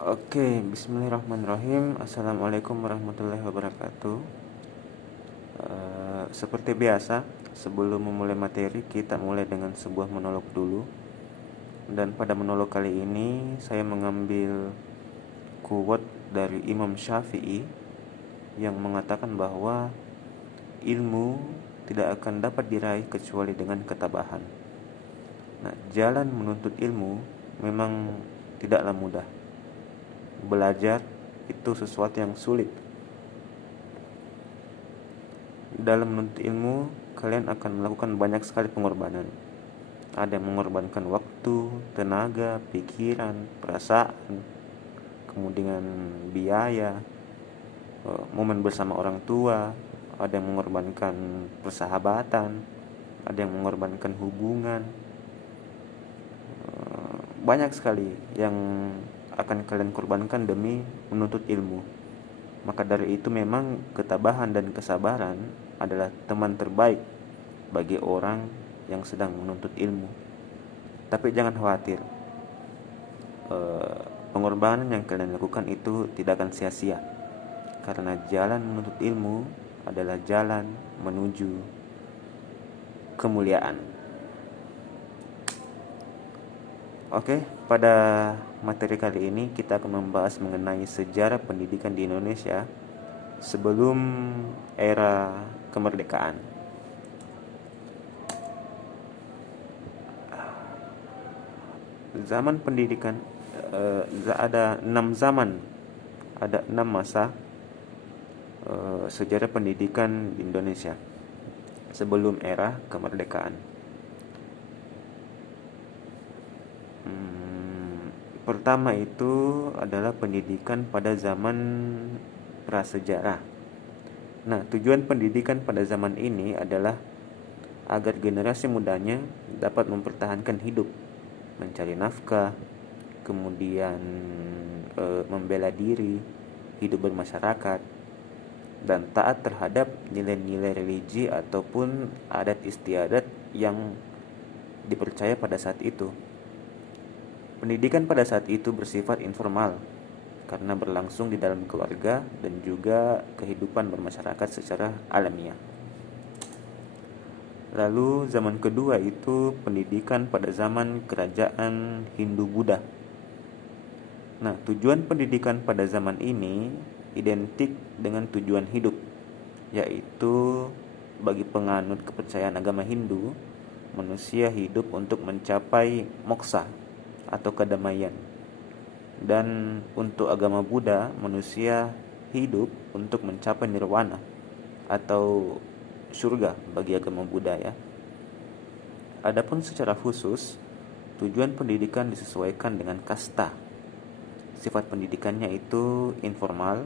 Oke, bismillahirrahmanirrahim. Assalamualaikum warahmatullahi wabarakatuh. Seperti biasa, sebelum memulai materi, kita mulai dengan sebuah monolog dulu. Dan pada monolog kali ini, saya mengambil quote dari Imam Syafi'i yang mengatakan bahwa ilmu tidak akan dapat diraih kecuali dengan ketabahan. Nah, jalan menuntut ilmu memang tidaklah mudah. Belajar itu sesuatu yang sulit. Dalam menuntut ilmu, kalian akan melakukan banyak sekali pengorbanan. Ada yang mengorbankan waktu, tenaga, pikiran, perasaan, kemudian biaya, momen bersama orang tua. Ada yang mengorbankan persahabatan, ada yang mengorbankan hubungan. Banyak sekali yang akan kalian korbankan demi menuntut ilmu. Maka dari itu memang ketabahan dan kesabaran adalah teman terbaik bagi orang yang sedang menuntut ilmu. Tapi jangan khawatir, pengorbanan yang kalian lakukan itu tidak akan sia-sia, karena jalan menuntut ilmu adalah jalan menuju kemuliaan. Oke, pada materi kali ini kita akan membahas mengenai sejarah pendidikan di Indonesia sebelum era kemerdekaan. Zaman pendidikan, ada 6 zaman, ada 6 masa sejarah pendidikan di Indonesia sebelum era kemerdekaan. Pertama itu adalah pendidikan pada zaman prasejarah. Nah, tujuan pendidikan pada zaman ini adalah agar generasi mudanya dapat mempertahankan hidup, mencari nafkah, kemudian membela diri, hidup bermasyarakat, dan taat terhadap nilai-nilai religi ataupun adat istiadat yang dipercaya pada saat itu. Pendidikan pada saat itu bersifat informal karena berlangsung di dalam keluarga dan juga kehidupan bermasyarakat secara alamiah. Lalu zaman kedua itu pendidikan pada zaman kerajaan Hindu-Buddha. Nah, tujuan pendidikan pada zaman ini identik dengan tujuan hidup, yaitu bagi penganut kepercayaan agama Hindu, manusia hidup untuk mencapai moksa atau kedamaian. Dan untuk agama Buddha, manusia hidup untuk mencapai nirwana atau surga bagi agama Buddha ya. Adapun secara khusus, tujuan pendidikan disesuaikan dengan kasta. Sifat pendidikannya itu informal,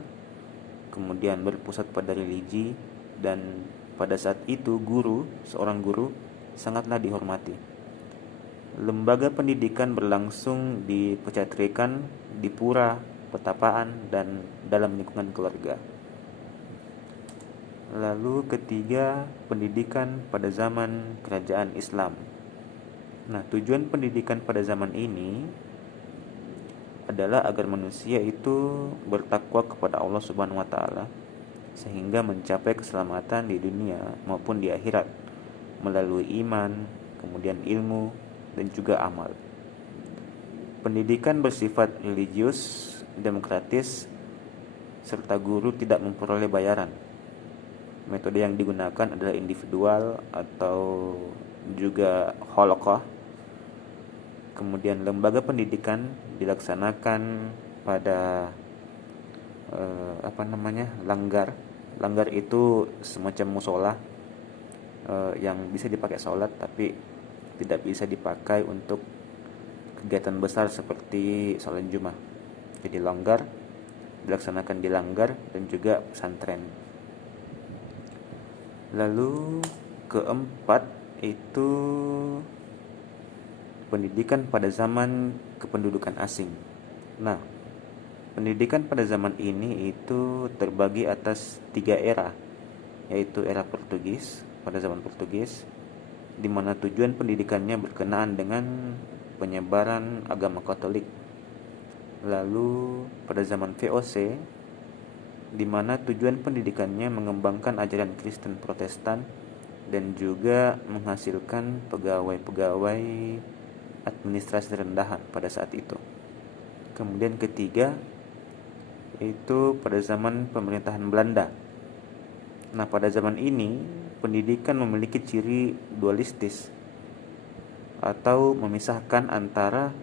kemudian berpusat pada religi, dan pada saat itu seorang guru sangatlah dihormati. Lembaga pendidikan berlangsung di pecatrikan, di pura, petapaan, dan dalam lingkungan keluarga. Lalu ketiga, pendidikan pada zaman kerajaan Islam. Nah, tujuan pendidikan pada zaman ini adalah agar manusia itu bertakwa kepada Allah Subhanahu wa taala sehingga mencapai keselamatan di dunia maupun di akhirat melalui iman, kemudian ilmu, dan juga amal. Pendidikan bersifat religius, demokratis, serta guru tidak memperoleh bayaran. Metode yang digunakan adalah individual atau juga holocaust. Kemudian lembaga pendidikan dilaksanakan pada langgar. Langgar itu semacam musola yang bisa dipakai sholat tapi tidak bisa dipakai untuk kegiatan besar seperti sholat Jumat. Jadi langgar dilaksanakan di langgar dan juga pesantren. Lalu keempat itu pendidikan pada zaman kependudukan asing. Nah, pendidikan pada zaman ini itu terbagi atas 3 era, yaitu era Portugis pada zaman Portugis, di mana tujuan pendidikannya berkenaan dengan penyebaran agama Katolik. Lalu pada zaman VOC, di mana tujuan pendidikannya mengembangkan ajaran Kristen Protestan dan juga menghasilkan pegawai-pegawai administrasi rendahan pada saat itu. Kemudian ketiga, yaitu pada zaman pemerintahan Belanda. Nah, pada zaman ini pendidikan memiliki ciri dualistis atau memisahkan antara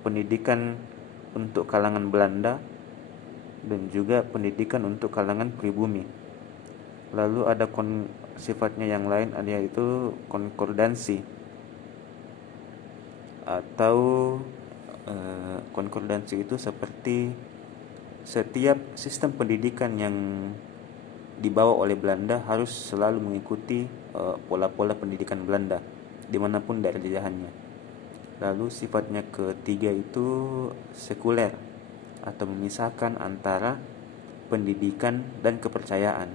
pendidikan untuk kalangan Belanda dan juga pendidikan untuk kalangan pribumi. Lalu ada sifatnya yang lain, yaitu konkordansi atau konkordansi itu seperti setiap sistem pendidikan yang dibawa oleh Belanda harus selalu mengikuti pola-pola pendidikan Belanda dimanapun daerah jajahannya. Lalu sifatnya ketiga itu sekuler atau memisahkan antara pendidikan dan kepercayaan.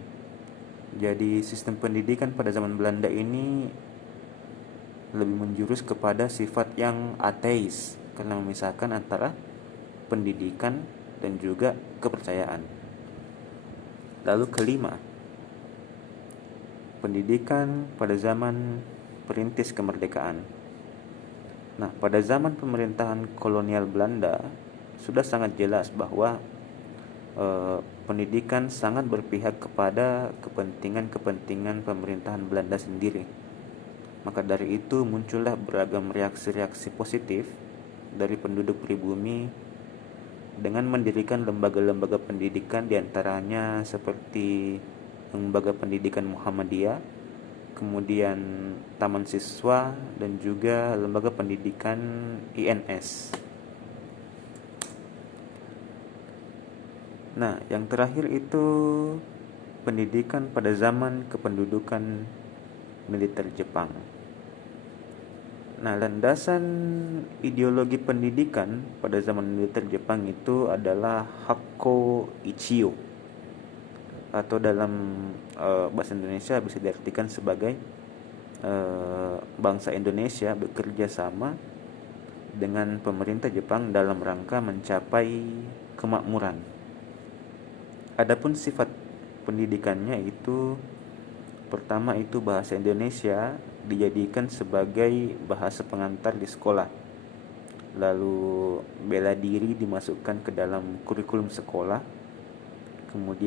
Jadi sistem pendidikan pada zaman Belanda ini lebih menjurus kepada sifat yang ateis karena memisahkan antara pendidikan dan juga kepercayaan. Lalu kelima, pendidikan pada zaman perintis kemerdekaan. Nah, pada zaman pemerintahan kolonial Belanda sudah sangat jelas bahwa pendidikan sangat berpihak kepada kepentingan pemerintahan Belanda sendiri. Maka dari itu muncullah beragam reaksi-reaksi positif dari penduduk pribumi dengan mendirikan lembaga-lembaga pendidikan, diantaranya seperti lembaga pendidikan Muhammadiyah, kemudian taman siswa, dan juga lembaga pendidikan INS. Nah, yang terakhir itu pendidikan pada zaman kependudukan militer Jepang. Nah, landasan ideologi pendidikan pada zaman militer Jepang itu adalah Hakko Ichiyo, atau dalam bahasa Indonesia bisa diartikan sebagai bangsa Indonesia bekerja sama dengan pemerintah Jepang dalam rangka mencapai kemakmuran. Adapun sifat pendidikannya itu, pertama itu bahasa Indonesia dijadikan sebagai bahasa pengantar di sekolah. Lalu bela diri dimasukkan ke dalam kurikulum sekolah. Kemudian